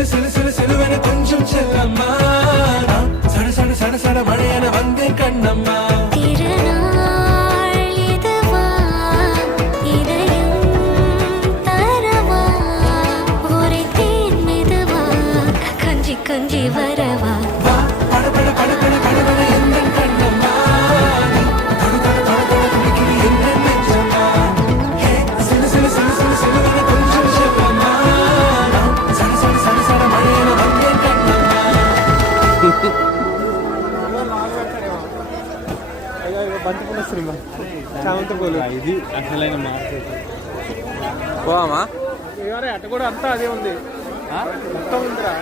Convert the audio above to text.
சிலு சிலு சிலு சிலுவென கொஞ்சம் செல்லம்மா சட சட சட சட மழையென வந்தேன் கண்ணம்மா திருநாள் இதுவா இதயம் தரவா ஒரே தேன் மெதுவா கஞ்சி கஞ்சி வரவா வா பட பட பட பட படபட எந்தன் கண்ணம்மா தட தட தட தட துடிக்குது எந்தன் நெஞ்சம்மா ஹே சிலு சிலு சிலு சிலு சிலுவென கொஞ்சம் செல்லம்மா சட சட சட சட மழையென வந்தேன் கண்ணம்மா బంతిపూల సినిమా చామంతి పూలు ఇది అసలైన మార్పు. పోవా అటు కూడా అంతా అదే ఉంది మొత్తం ఉందిరా